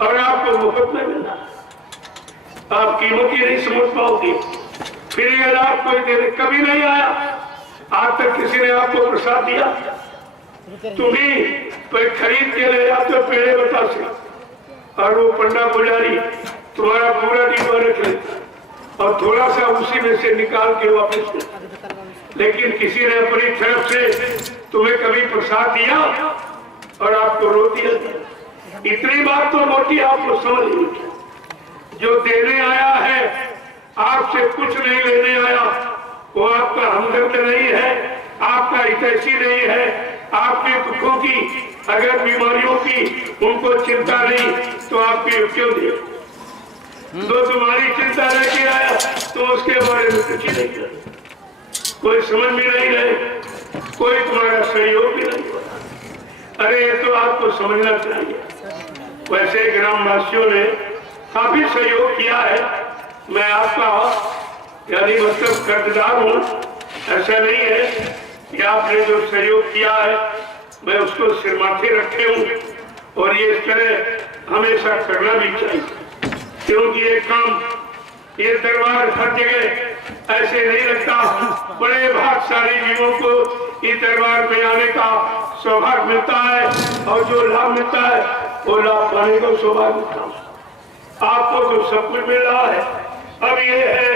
और आपको मुफ्त में मिलना, आप कीमत ही नहीं समझ पाओगे। फिर ये लाभ कोई देने कभी नहीं आया, आज तक किसी ने आपको प्रसाद दिया? तुम्हें खरीद के ले जाते हो पेड़े बता से, और वो पंडा पुजारी तुम्हारा पूरा डिब्बा रख लेता और थोड़ा सा उसी में से निकाल के वापस देता। लेकिन किसी ने अपनी तरफ से तुम्हें कभी प्रसाद दिया और आपको रो दिया? इतनी बात तो मोटी आपको समझ लीजिए, जो देने आया है आपसे कुछ नहीं लेने आया, वो आपका हमदर्द नहीं है, आपका हितैषी नहीं है। आपके दुखों की, अगर बीमारियों की उनको चिंता नहीं तो आपके क्यों दे? तो तुम्हारी चिंता लेके आया तो उसके बारे में कुछ नहीं कर, कोई समझ भी नहीं रहे, कोई तुम्हारा सहयोग भी नहीं हो रहा। अरे ये तो आपको समझना चाहिए। वैसे ग्रामवासियों ने काफी सहयोग किया है, मैं आपका यानी मतलब कर्जदार हूँ, ऐसा नहीं है कि आपने जो सहयोग किया है मैं उसको सिर माथे रखे हूँ। और ये इस तरह हमेशा करना भी चाहिए, क्योंकि ये काम, ये दरबार हर जगह ऐसे नहीं लगता। बड़े भाग्यशाली जीवों को इस दरबार में आने का सौभाग्य मिलता है, और जो लाभ मिलता है वो लाभ पाने का सौभाग्य मिलता है। आपको तो सब कुछ मिल रहा है। अब ये है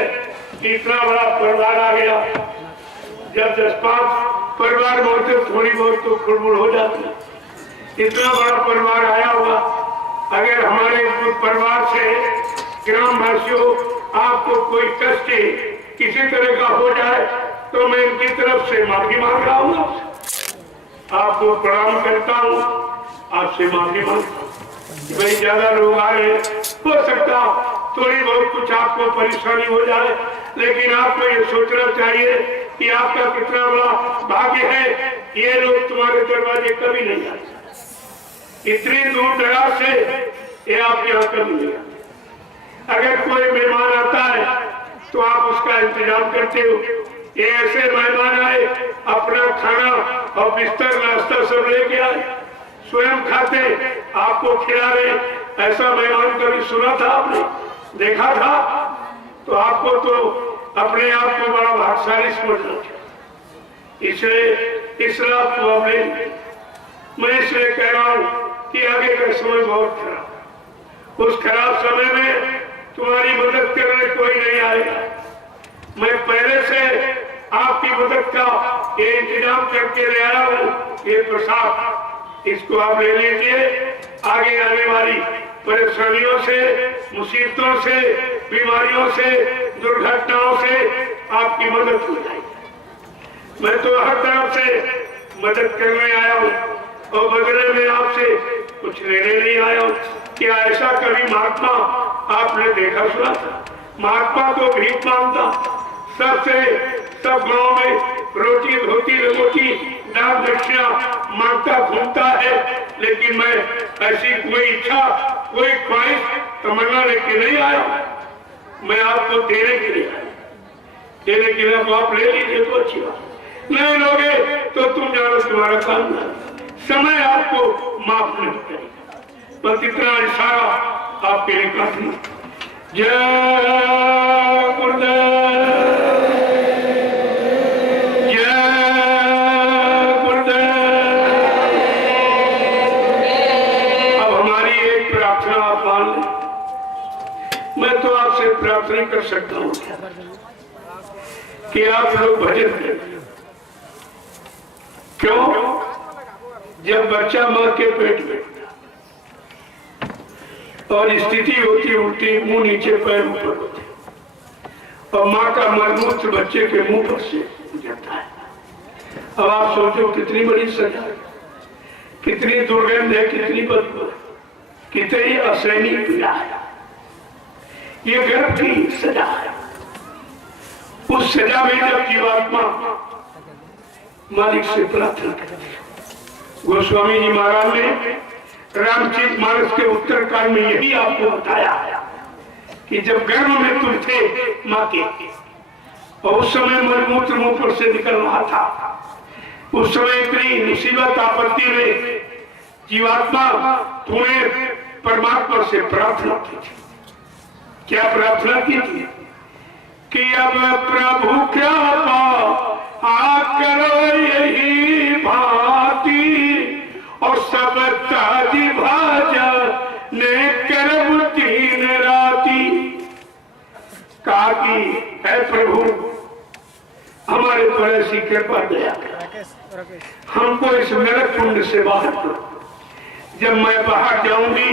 कि इतना बड़ा परिवार आ गया, जब 10-5 परिवार होते थोड़ी बहुत तो खुड़बुड़ हो जाती। इतना बड़ा परिवार आया होगा, अगर हमारे परिवार से ग्रामवासियों आपको कोई कष्ट किसी तरह का हो जाए तो मैं इनकी तरफ से माफी मांग रहा हूँ, आपको प्रणाम करता हूँ, आपसे माफी मांगता हूँ। भाई ज्यादा लोग आ रहे, हो सकता थोड़ी बहुत कुछ आपको परेशानी हो जाए, लेकिन आपको ये सोचना चाहिए कि आपका कितना बड़ा भाग्य है, ये लोग तुम्हारे दरवाजे कभी नहीं आते। इतनी दूर दराज से ये आपके यहाँ कभी नहीं आते। अगर कोई मेहमान आता है तो आप उसका इंतजाम करते हो। ये ऐसे मेहमान आए, अपना खाना और बिस्तर नाश्ता सब लेके आए, स्वयं खाते, आपको खिला रहे। ऐसा मेहमान कभी सुना था आपने, देखा था? तो आपको तो अपने आप को बड़ा भाग्यशाली समझना चाहिए। इसलिए इस लाभ को आप ले, मैं इसलिए कह रहा हूँ कि आगे का समय बहुत खराब, उस खराब समय में तुम्हारी मदद करने कोई नहीं आएगा। मैं पहले से आपकी मदद का ये इंतजाम करके ले आया हूँ। ये प्रसाद, इसको आप ले लीजिए। आगे आने वाली परेशानियों से, मुसीबतों से, बीमारियों से, दुर्घटनाओं से आपकी मदद हो जाएगी। मैं तो हर तरफ से मदद करने आया हूँ और बदले में आपसे कुछ लेने नहीं आया हूँ। क्या ऐसा कभी महात्मा आपने देखा सुना था? महात्मा तो भीख मांगता, सबसे सब गांव में रोटी धोती लंगोटी दान दक्षिणा मांगता घूमता है, लेकिन मैं ऐसी कोई इच्छा, कोई ख्वाहिश, तमन्ना लेके नहीं आया। मैं आपको देने के लिए आया, देने के लिए आप ले लीजिए तो अच्छी बात, नहीं लोगे तो तुम जानो तुम्हारा काम ना, समय आपको माफ नहीं करेगा। बस इतना इशारा आपके लिए काफी। जय गुरुदेव, प्रार्थना कर सकता हूँ कि आप लोग भजन करें। क्यों? जब बच्चा मां के पेट में और स्थिति होती उल्टी, मुंह नीचे पैर ऊपर होते, और मां का मलमूत्र बच्चे के मुंह पर से गुजरता है। अब आप सोचो कितनी बड़ी सजा है, कितनी दुर्गंध है, कितनी बदबू है, कितनी असहनीय पीड़ा है। ये गर्भ की सजा है। उस सजा में जब जीवात्मा मालिक से प्रार्थना करती है, गोस्वामी जी महाराज ने रामचरित मानस के उत्तरकांड में यही आपको बताया कि जब गर्भ में तुम थे माँ के, और उस समय मलमूत्र मुंह पर से निकल रहा था, उस समय इतनी मुसीबत आपत्ति में जीवात्मा तुम्हें परमात्मा से प्रार्थना की थी। क्या प्रार्थना की थी कि अब प्रभु कृपा करो यही भांति और सब ताज भाजा ने करब दिन राती। कहा कि है प्रभु हमारे पर ऐसी कृपा दया हमको इस नरक कुंड से बाहर करो। जब मैं बाहर जाऊंगी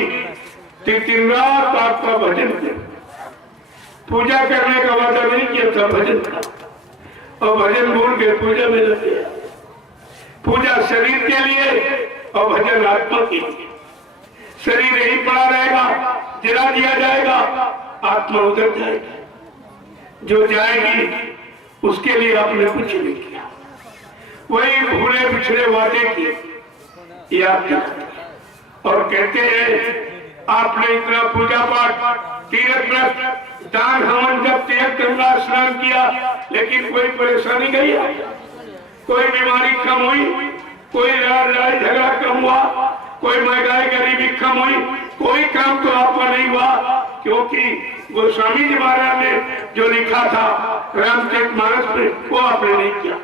तो दिन रात आपका भजन करूं। पूजा करने का वादा नहीं किया था, भजन का, और भजन भूल के पूजा में लग गया। पूजा शरीर के लिए और भजन आत्मा के लिए। शरीर यही पड़ा रहेगा, जला दिया जाएगा, आत्मा उधर जाएगी। जो जाएगी उसके लिए आपने कुछ नहीं किया, वही भूले पिछले वादे की याद करते और कहते हैं आपने इतना पूजा पाठ, तीर्थ व्रत, दान हवन जब त्याग गंगा स्नान किया, लेकिन कोई परेशानी नहीं आई, कोई बीमारी कम हुई, कोई लड़ाई झगड़ा कम हुआ, कोई महंगाई गरीबी कम हुई, कोई काम तो आपका नहीं हुआ। क्योंकि गोस्वामी जी महाराज ने जो लिखा था रामचरितमानस में वो आपने नहीं किया।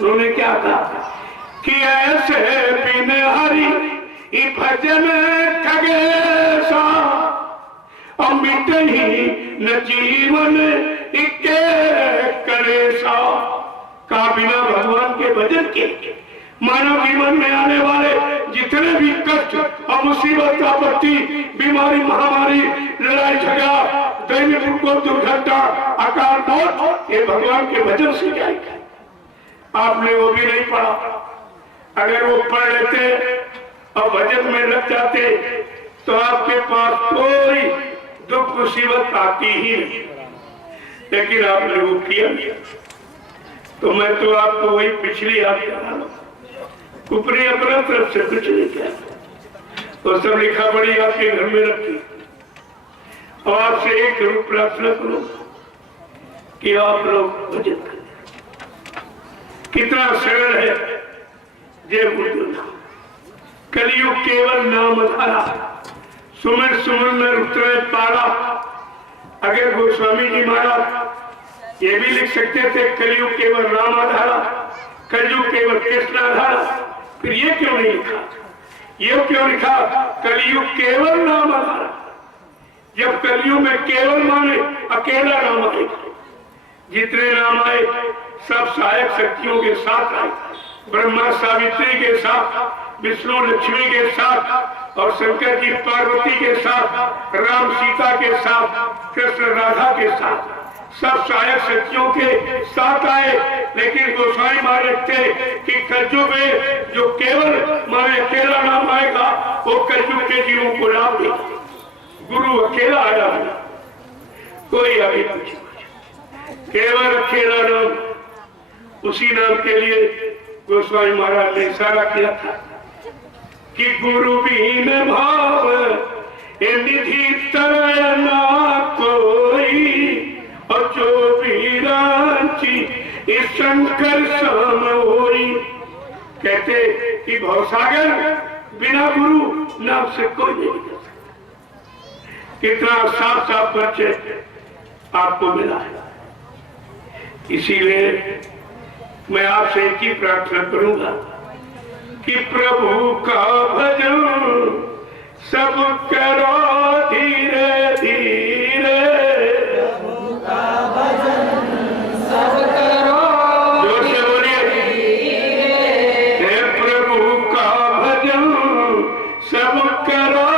उन्होंने क्या कहा कि ऐसे बिन हरि भजन खगेशा अमित ही न जीवन इके करेसा। का बिना भगवान के भजन के मानव जीवन में आने वाले जितने भी कष्ट और मुसीबत, आपत्ति, बीमारी, महामारी, लड़ाई झगड़ा, दैनिक रुको, दुर्घटना, अकाल मौत, ये भगवान के भजन से जाएगा। आपने वो भी नहीं पढ़ा। अगर वो पढ़ लेते और भजन में लग जाते तो आपके पास कोई दुख मुसीबत आती ही नहीं, लेकिन आपने वो किया नहीं। तो मैं तो आपको वही पिछली याद करा रहा हूं, ऊपरी अपना तरफ से कुछ नहीं किया। वो सब लिखा पड़ी आपके घर में रखी, और आपसे एक जरूर प्रार्थना करो कि आप लोग भजन करें। कितना सरल है जय बुद्ध। कलयुग केवल नाम धारा, सुमिर सुमिर में उतरे पारा। अगर गोस्वामी जी महाराज ये भी लिख सकते थे कलयुग केवल राम आधारा, कलयुग केवल कृष्ण आधारा, फिर ये क्यों नहीं लिखा? ये क्यों लिखा कलयुग केवल नाम आधारा? जब कलयुग में केवल माने अकेला नाम आएगा। जितने नाम आए सब सहायक शक्तियों के साथ आए, ब्रह्मा सावित्री के साथ, विष्णु लक्ष्मी के साथ, और शंकर जी पार्वती के साथ, राम सीता के साथ, कृष्ण राधा के साथ, सब सहायक शक्तियों के साथ आए। लेकिन गोसाई महाराज थे कि कलयुग में जो केवल माने अकेला नाम आएगा वो कलयुग के जीवों को लाभ देगा। गुरु अकेला आया है, कोई आगे पीछे, केवल अकेला नाम, उसी नाम के लिए गोस्वामी महाराज ने इशारा किया था कि गुरु बीन भाव निधि तरह ना कोई, और जो भी रांची इस शंकर शाम होई। कहते कि भवसागर बिना गुरु नाम से कोई नहीं कर सकता। कितना साफ साफ परिचय आपको मिला है। इसीलिए मैं आपसे एक ही प्रार्थना करूंगा कि प्रभु का भजन सब करो धीरे धीरे, प्रभु का भजन सब करो, जोर से बोलिए, हे प्रभु का भजन सब करो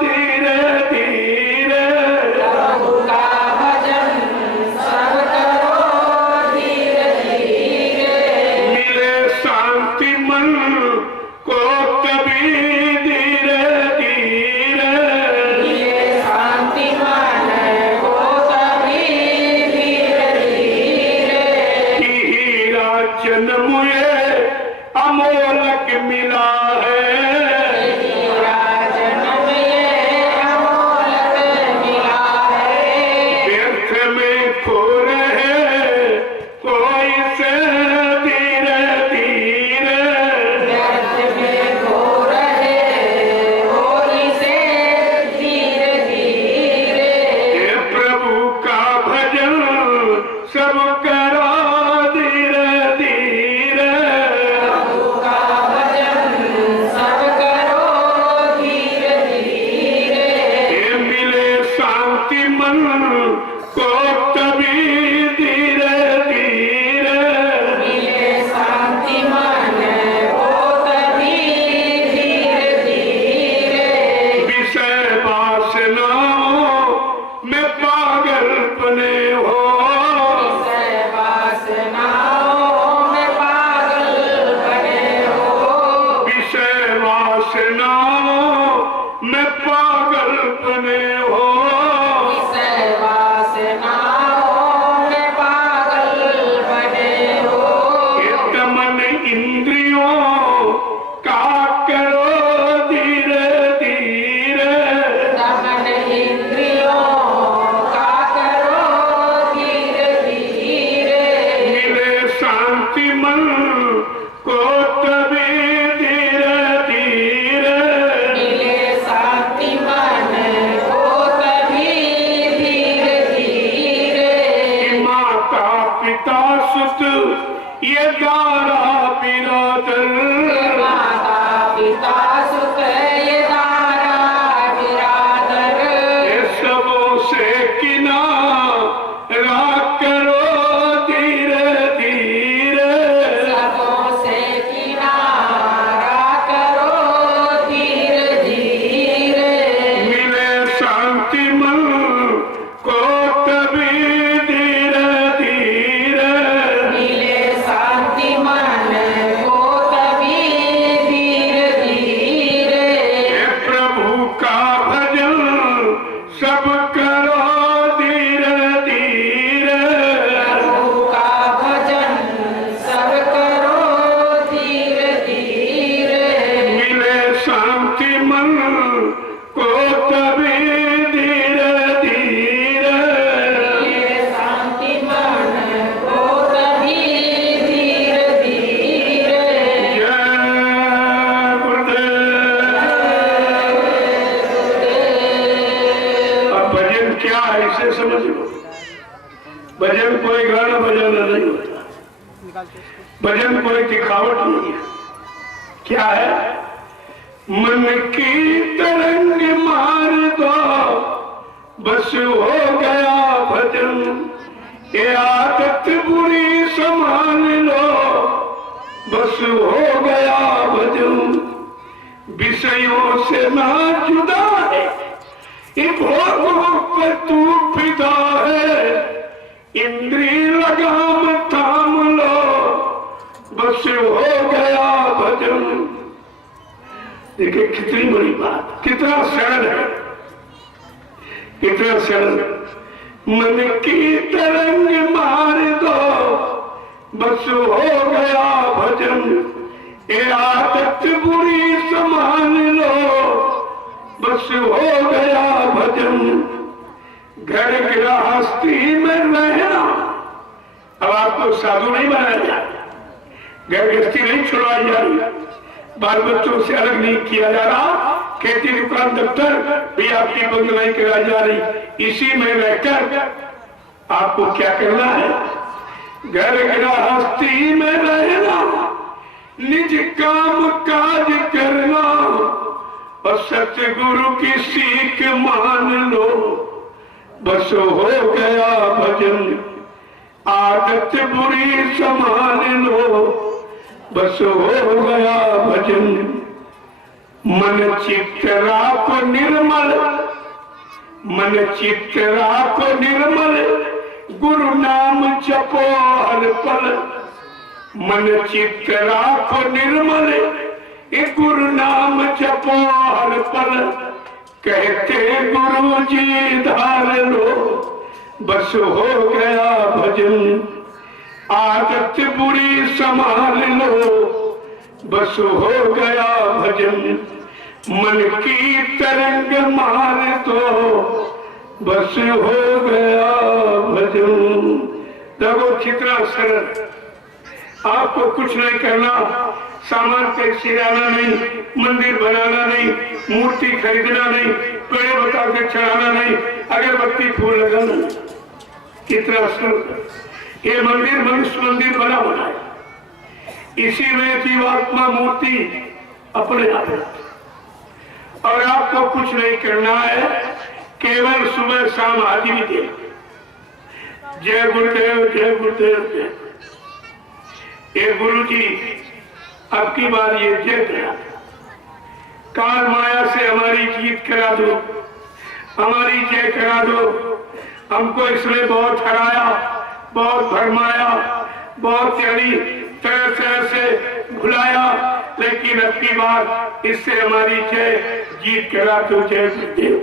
धीरे धीरे, प्रभु का भजन सब करो धीरे धीरे, मिले शांति मन को कभी धीरे धीरे, अपने हो, विषय वासनाओं में पागल बने हो। ये मन इंद्रियों का करो धीरे धीरे, दमन इंद्रियों का करो धीरे धीरे। मिले शांति मन को तभी धीरे धीरे, मिले शांति मन को तभी धीरे धीरे। माता पिता सुत ये दारा बिरादर, माता पिता सुत ये दारा बिरादर, ये सबों से किनारा करो धीरे धीरे, सबों से किनारा करो धीरे धीरे। मिले शांति मन को तभी धीरे धीरे, मिले शांति मन को तभी धीरे धीरे। हे प्रभु का भजन सब करो धीरे धीरे, प्रभु का भजन सब करो धीरे धीरे। मिले शांति मन को तभी धीरे धीरे, मिले शांति मन को तभी धीरे धीरे। जय गुरुदेव। अब भजन क्या है इसे समझ लो। भजन कोई गाना बजाना नहीं होता, भजन कोई दिखावट नहीं है। क्या है? मन की तरंग मार दो, बस हो गया भजन। ये आदत बुरी संभाल लो, बस हो गया भजन। विषयों से ना जुदा है, ये भोगों पर तू फिदा है। इंद्री लगाम थाम लो, बस हो गया भजन। देखिए कितनी बड़ी बात, कितना सरल है, कितना सरल। मन की तरंग मार दो, बस हो गया भजन। ये आदत बुरी संभाल लो, बस हो गया भजन। घर गृहस्थी में रहना, अब आपको साधु नहीं बनाया जा रहा, घर गृहस्थी नहीं छुड़वाई जा रही, बाल बच्चों से अलग नहीं किया जा रहा, खेती दुकान दफ्तर भी आपकी बंद नहीं कराई जा रही। इसी में रहकर आपको क्या करना है? घर गृहस्थी में रहना, निज काम काज करना और सतगुरु की सीख मान लो, बस हो गया भजन। आदत बुरी संभाल लो, बस हो गया भजन। मन चित्त राखो निर्मल, मन चित्त राखो निर्मल, गुरु नाम जपो हर पल। मन चित्त राखो निर्मल, ये गुरु नाम जपो हर पल। कहते गुरु जी धार लो, बस हो गया भजन। आदत बुरी संभाल लो, बस हो गया भजन। मन की तरंग मार दो, बस हो गया भजन। देखो कितना सरल, आपको कुछ नहीं करना, सामान कैसे लाना नहीं, मंदिर बनाना नहीं, मूर्ति खरीदना नहीं, पेड़ बता के चढ़ाना नहीं, अगरबत्ती फूल लगाना नहीं। कितना सरल। ये मंदिर मनुष्य मंदिर बना हुआ है, इसी में जीवात्मा मूर्ति अपने आप है। और आपको कुछ नहीं करना है, केवल सुबह शाम हाजिरी दे। जय गुरुदेव, जय गुरुदेव, जय। ये गुरु जी अब की बार ये जय करा, काल माया से हमारी जीत करा दो, हमारी जय करा दो। हमको इसने बहुत हराया, बहुत भरमाया, बहुत यानी तरह तरह से भुलाया, लेकिन अब की बार इससे हमारी जय जीत करा दो। जय गुरुदेव।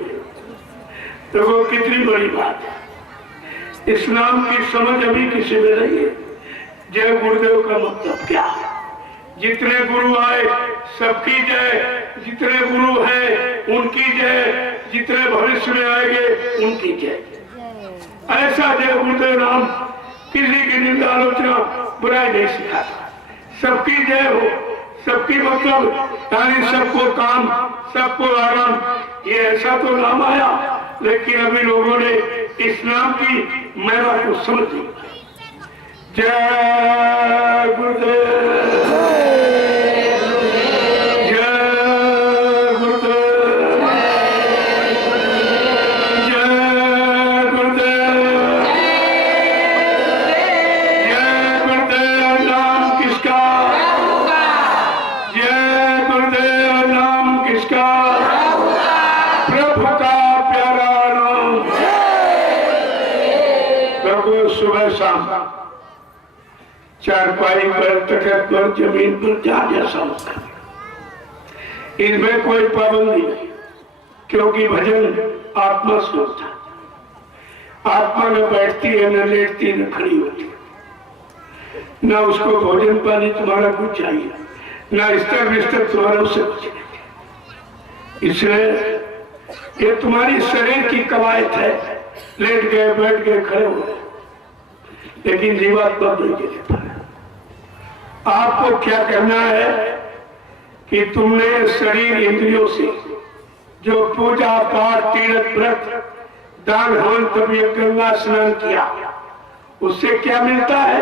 देखो कितनी बड़ी बात है। इस्लाम की समझ अभी किसी में नहीं है। जय गुरुदेव का मतलब क्या है? जितने गुरु आए सबकी जय, जितने गुरु हैं उनकी जय, जितने भविष्य में आएंगे उनकी जय। ऐसा जय गुरुदेव नाम किसी की निंदा आलोचना बुराई नहीं सिखाता। सबकी जय हो, सबकी मतलब यानी सबको काम, सबको आराम, ये ऐसा तो नाम आया। लेकिन अभी लोगों ने इस्लाम की महिमा को समझ ली। जय गुरुदेव, जय गुरुदेव, जय गुरुदेव, जय गुरुदेव। नाम किसका? जय गुरुदेव। नाम किसका? प्रभु का प्यारा नाम। प्रभु सुबह शाम चारपाई पर, तखत पर, जमीन पर जहाँ जैसा होता, इनमें कोई पाबंदी नहीं, क्योंकि भजन आत्मा से होता है। आत्मा न बैठती है, न लेटती, न खड़ी होती, न उसको भोजन पानी तुम्हारा कुछ चाहिए, न स्तर बिस्तर तुम्हारा उससे कुछ नहीं। इसलिए ये तुम्हारी शरीर की कवायद है। लेट गए, बैठ गए, खड़े हो गए, लेकिन जीवात्मा नहीं देता है। आपको क्या करना है कि तुमने शरीर इंद्रियों से जो पूजा पाठ, तीर्थ व्रत, दान हवन, तबीयत, गंगा स्नान किया, उससे क्या मिलता है?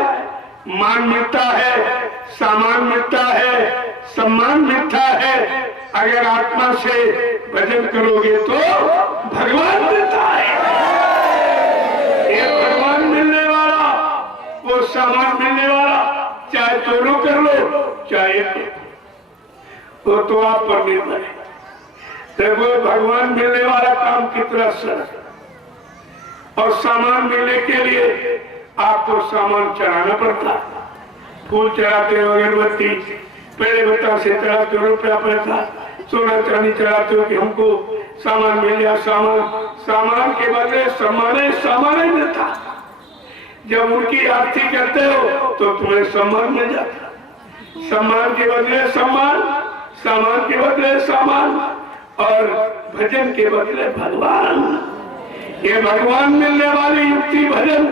मान मिलता है, सामान मिलता है, सम्मान मिलता है। अगर आत्मा से भजन करोगे तो भगवान मिलता है। ये भगवान मिलने वाला, वो सामान मिलने वाला, चाहे दोनों कर लो चाहे वो तो आप पर निर्भर है। देखो भगवान मिलने वाला काम कितना सरल है, और सामान मिलने के लिए आपको सामान चढ़ाना पड़ता है। फूल चढ़ाते हो, अगरबत्ती, पेड़ बता से चढ़ाते हो, रुपया पैसा, सोना चांदी चढ़ाते हो कि हमको सामान मिल गया। सामान के बदले सामान ही मिलता। जब उनकी आरती करते हो तो तुम्हें सम्मान मिल जाता। सम्मान के बदले सम्मान, सामान के बदले सामान, और भजन के बदले भगवान। ये भगवान मिलने वाली युक्ति भजन।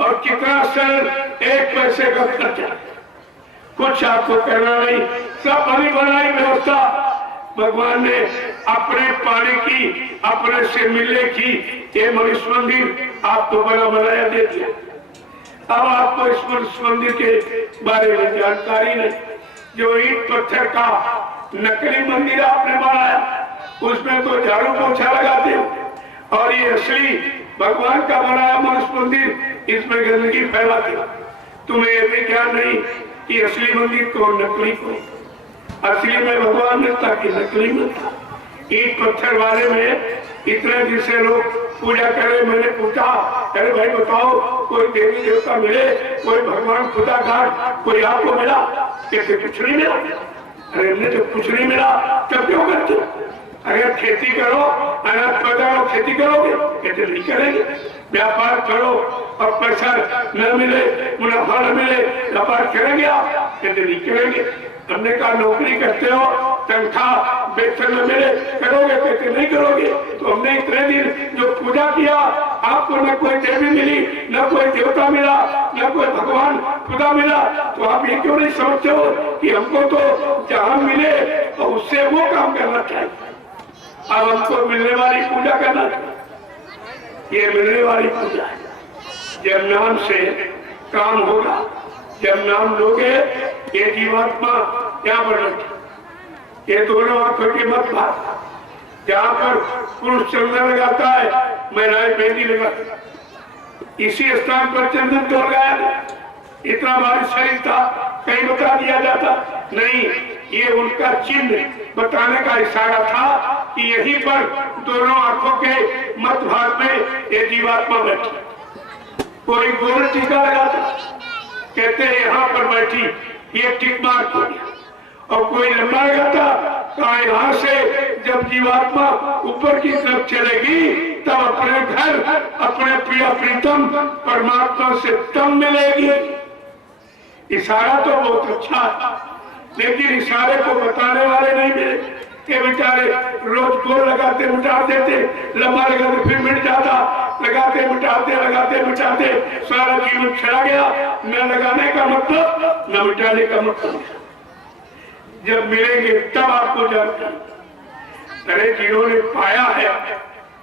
और कितना सरल, एक पैसे का खर्चा, कुछ आपको करना नहीं, सब बनी बनाई व्यवस्था भगवान ने अपने पाने की, अपने से मिलने की। ये मनुष्य मंदिर आपको बना बनाया दे दिया। अब आपको इस मनुष्य मंदिर के बारे में जानकारी नहीं। जो ईंट पत्थर का नकली मंदिर आपने बनाया, उसमें तो झाड़ू पोछा लगाते हो, और ये असली भगवान का बनाया मनुष्य मंदिर, इसमें गंदगी फैलाते हो। तुम्हें ये भी ज्ञान नहीं कि असली मंदिर को, नकली को। असली में भगवान मिलता कि नकली मिलता। ईंट पत्थर वाले में इतने दिन से लोग पूजा करे। मैंने पूछा, अरे भाई बताओ, कोई देवी देवता मिले, कोई भगवान खुदा घाट, कोई आपको मिला? कहते कुछ नहीं मिला। अरे हमने तो कुछ नहीं मिला, तब क्यों करते? अगर खेती करो, अनाज पैदा करो, खेती करोगे? कहते नहीं करेंगे। व्यापार करो और पैसा न मिले, मुनाफा न मिले, व्यापार करेंगे आप? कहते नहीं करेंगे। हमने कहा नौकरी करते हो, तनख्वाह वेतन न मिले, करोगे? कहते नहीं करोगे। तो हमने इतने दिन जो पूजा किया, आपको न कोई देवी मिली, न कोई देवता मिला, न कोई भगवान खुदा मिला, तो आप ये क्यों नहीं समझते हो कि हमको तो जहां मिले और उससे वो काम करना चाहिए। अब हमको मिलने वाली पूजा करना चाहिए। ये मिलने वाली पूजा है। जब नाम से काम होगा, जब नाम लोगे, ये जीवात्मा यहाँ पर बैठे, ये दोनों आंखों के मत भाग। जहाँ पर पुरुष चंदन लगाता है, महिलाएं मेहंदी लगाती, इसी स्थान पर चंदन तोड़ गया। इतना भारी शरीर था, कहीं बता दिया जाता नहीं। ये उनका चिन्ह बताने का इशारा था कि यहीं पर दोनों आंखों के मध्य भाग में ये जीवात्मा बैठी। कोई गोल टीका लगाता, कहते हैं यहाँ पर बैठी, ये टिक मार्क हो गया। और कोई लंबा लगाता, कहा यहाँ से जब जीवात्मा ऊपर की तरफ चलेगी तब अपने घर, अपने प्रिय प्रीतम परमात्मा से तब मिलेगी। इशारा तो बहुत अच्छा है, लेकिन इशारे को बताने वाले नहीं मिले। के बेचारे रोज गोल लगाते मिटा देते, लंबा लगाते फिर मिट जाता, लगाते मिटाते लगाते मिटाते सारा जीवन चला गया। न लगाने का मतलब न मिटाने का मतलब। जब मिलेंगे तब आपको जानकारी। अरे जिन्होंने पाया है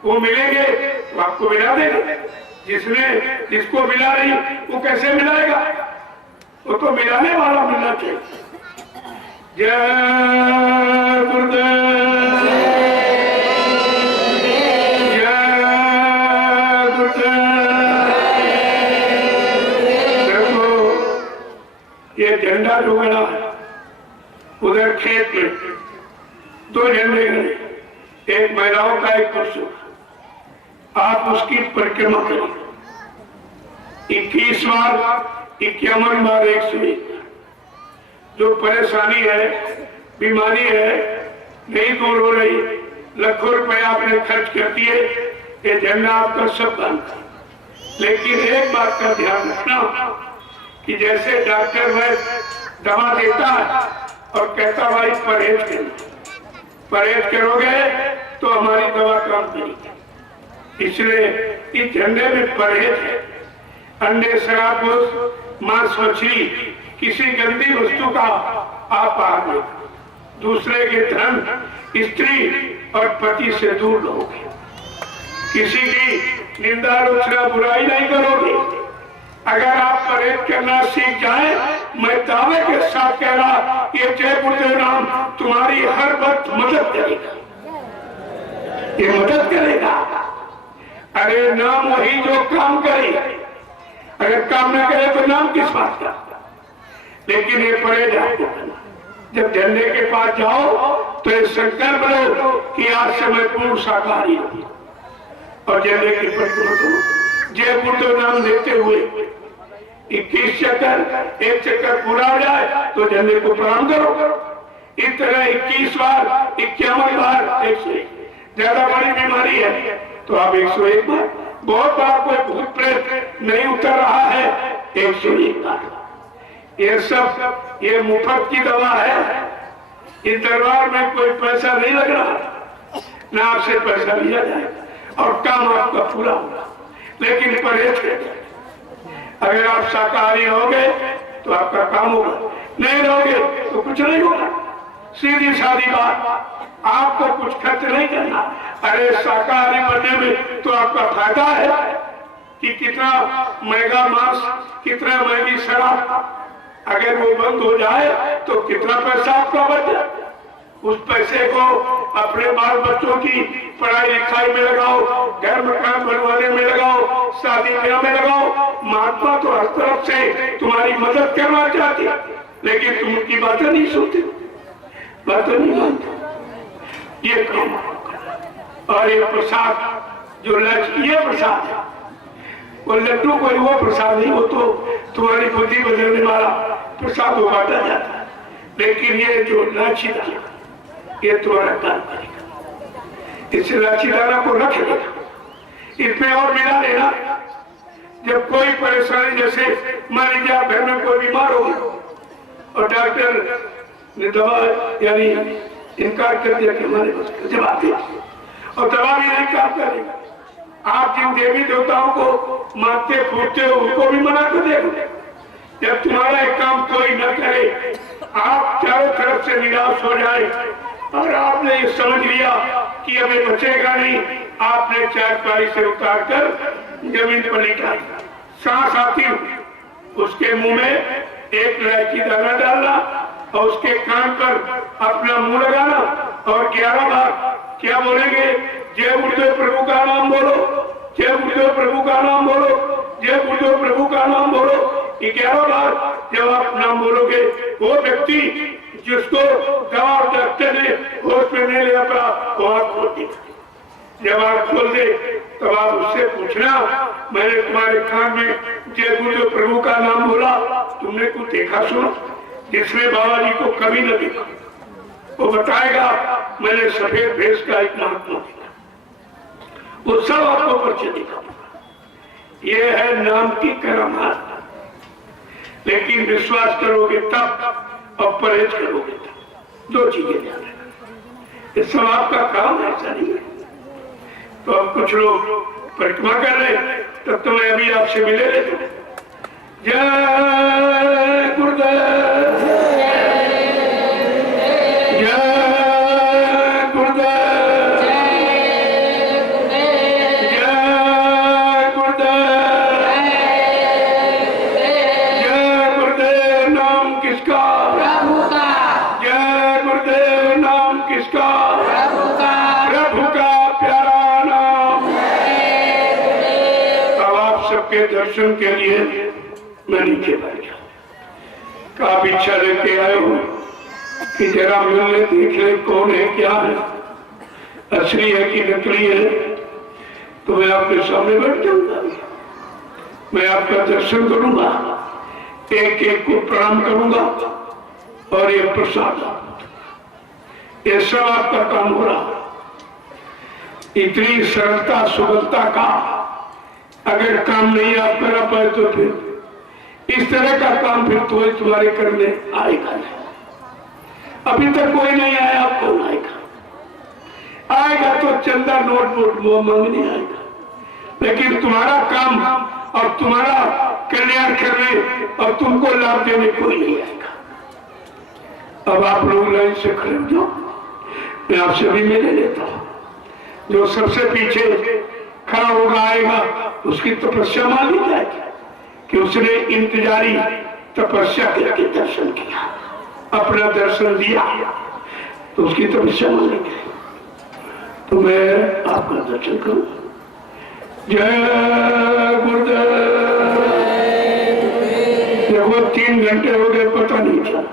वो मिलेंगे तो आपको मिला देंगे। जिसको मिला नहीं वो कैसे मिलाएगा? वो तो मिलाने वाला मिलना चाहिए। जय गुरुदेव, जय गुरुदेव। देखो ये झंडा जो गड़ा उधर खेत में 2 झंडे गड़े, एक महिलाओं का एक पुरुषों का। आप उसकी परिक्रमा करें 21 बार, 51 बार, 101। जो परेशानी है, बीमारी है, नहीं दूर हो रही, लाखों रुपए आपने खर्च कर दिए, ये झंडा आपका सब बंद। लेकिन एक बात का ध्यान रखना कि जैसे डॉक्टर वैद्य दवा देता है और कहता भाई परहेज करो, परहेज करोगे तो हमारी दवा काम करेगी। इसलिए इस झंडे में परहेज है। अंडे, शराब, मांस, मछली, किसी गंदी वस्तु का आप आगे, दूसरे के धन, स्त्री और पति से दूर रहोगे। किसी की निंदा, आलोचना, बुराई नहीं करोगे। अगर आप परहेज करना सीख जाए, मैं दावे के साथ कह रहा, ये जय गुरुदेव नाम तुम्हारी हर वक्त मदद करेगा। ये मदद करेगा। अरे नाम वही जो काम करे, अगर काम न करे तो नाम किस बात का? लेकिन ये परहेज आपको करना। जब झंडे के पास जाओ तो ये संकल्प लो कि आज से मैं पूर्ण शाकाहारी हूं और झंडे की परिक्रमा करो। जय गुरुदेव नाम लेते हुए 21 चक्कर, एक चक्कर पूरा हो जाए तो झंडे को प्रणाम करो। इस तरह 21 बार, 51 बार, 101। ज्यादा बड़ी बीमारी है तो आप 101 बार। बहुत बार कोई भूत प्रेत नहीं उतर रहा है, 101 बार। ये सब ये मुफ्त की दवा है। इस दरबार में कोई पैसा नहीं लग रहा, ना आपसे पैसा लिया जाएगा और काम आपका पूरा होगा। लेकिन परहेज करें। अगर आप शाकाहारी होगे तो आपका काम होगा, नहीं रहोगे तो कुछ नहीं होगा। सीधी सादी बात, आपको कुछ खर्च नहीं करना। अरे शाकाहारी बनने में तो आपका फायदा है कि कितना महंगा मांस, कितना महंगी शराब, अगर वो बंद हो जाए तो कितना पैसा आपका बच जाए। उस पैसे को अपने बाल बच्चों की पढ़ाई लिखाई में लगाओ, घर मकान बनवाने में लगाओ, शादी ब्याह में लगाओ। महात्मा तो हर तरफ से तुम्हारी मदद करना चाहती, लेकिन तुम उनकी बातें नहीं सुनते, बातें नहीं मानते। ये काम और ये प्रसाद जो ये प्रसाद है, वो लड्डू कोई वो प्रसाद नहीं, वो तो तुम्हारी बुद्धि बदलने वाला प्रसाद को बांटा जाता है। लेकिन ये जो लाची दाना, ये तुम्हारा काम करेगा। इस लाची दाना को रख लेना, इसमें और मिला लेना। जब कोई परेशानी, जैसे मान लीजिए आप घर में कोई बीमार हो और डॉक्टर ने दवा यानी इनकार कर दिया कि हमारे पास जवाब दे और दवा भी नहीं काम करेगा। आप जिन देवी देवताओं को मानते फूटते हो उनको भी मना कर देगा। जब तुम्हारा एक काम कोई न करे, आप चारों तरफ से निराश हो जाए और आपने ये समझ लिया कि हमें बचेगा नहीं, आपने चारपाई से उतार कर जमीन पर लिटा, सांस आती उसके मुंह में एक इलायची दाना डालना और उसके कान पर अपना मुंह लगाना और 11 बार क्या बोलेंगे? जय गुरुदेव प्रभु का नाम बोलो, जय गुरुदेव प्रभु का नाम बोलो, जय गुरुदेव प्रभु का नाम बोलो। 11 बार जब आप नाम बोलोगे, वो व्यक्ति जिसको दवा और डॉक्टर ने होश में नहीं लिया था वो आँख खोल दी। जब आप खोल दे तब आप उससे पूछना, मैंने तुम्हारे कान में जय गुरुदेव प्रभु का नाम बोला, तुमने कुछ देखा सुना? जिसने बाबा जी को कभी न देखा वो बताएगा मैंने सफेद भेष का एक महात्मा देखा, वो सब आपको परिचय दिखा। ये है नाम की करामात, लेकिन विश्वास करोगे तब और परहेज करोगे तब, दो चीजें ध्यान रखना। ये सब आपका काम है, ऐसा नहीं है। तो अब कुछ लोग परिक्रमा कर रहे, तब तो मैं अभी आपसे मिले लेते। जय गुरुदेव, जय गुरुदेव, जय गुरुदेव, जय गुरुदेव। नाम किसका? प्रभु का। जय गुरुदेव। नाम किसका? प्रभु का। प्रभु का प्यारा नाम। अब आप सबके दर्शन के लिए मैं नीचे बैठ गया। आप इच्छा लेके आए हो कि जरा मिलने देख ले कौन है, क्या है, असली है कि नकली है, तो मैं आपके सामने बैठ जाऊंगा। मैं आपका दर्शन करूंगा, एक एक को प्रणाम करूंगा और ये प्रसाद, ये सब आपका काम हो रहा। इतनी सरलता सुगमता का अगर काम नहीं आप करा पाए तो फिर इस तरह का काम फिर तो तुम्हारे करने आएगा नहीं। अभी तक कोई नहीं आया, आप कौन आएगा? आएगा तो चंदा नोट वो मांगने आएगा, लेकिन तुम्हारा काम और तुम्हारा कल्याण करने और तुमको लाभ देने कोई नहीं आएगा। अब आप लोग लाइन से खड़े हो जाओ, मैं आपसे भी मिले लेता हूँ। जो सबसे पीछे खड़ा होगा आएगा, उसकी तपस्या मान ली जाएगी कि उसने इंतजारी तपस्या करके दर्शन किया, अपना दर्शन दिया, तो उसकी तपस्या मानेंगे। तो मैं आपका दर्शन करूं। जय गुरुदेव। देखो 3 घंटे हो गए, पता नहीं चला,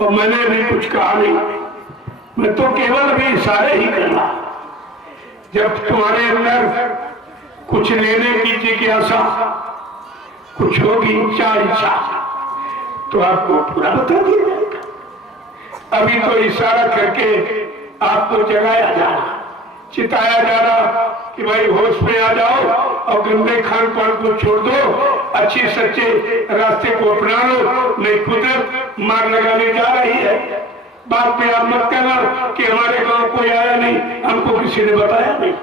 और मैंने भी कुछ कहा नहीं। मैं तो केवल भी इशारे ही कर रहा। जब तुम्हारे अंदर कुछ लेने की जिज्ञासा, कुछ होगी इच्छा, तो आपको पूरा बता दिया जाएगा। अभी तो इशारा करके आपको जगाया जा रहा, चिताया जा रहा कि भाई होश में आ जाओ और गंदे खान पान को छोड़ दो, अच्छी सच्चे रास्ते को अपना लो, नहीं कुदरत मार लगाने जा रही है। बात में आप मत कहना कि हमारे गांव कोई आया नहीं, हमको किसी ने बताया नहीं।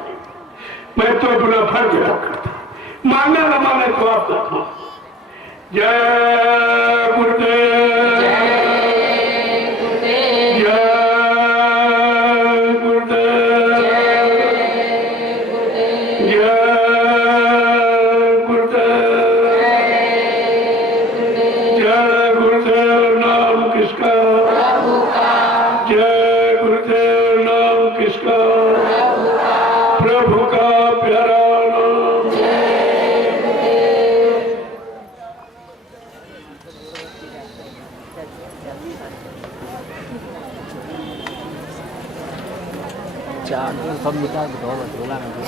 मैं तो अपना फर्ज अदा करता, मानना न माने तो आप देखो। जय गुरुदेव, जय गुरुदेव, जय गुरुदेव, जय गुरुदेव। नाम किसका? प्रभु का। जय गुरुदेव। नाम किसका? प्रभु का प्यारा नाम। 자, 겁니다. 너무 놀라는 거.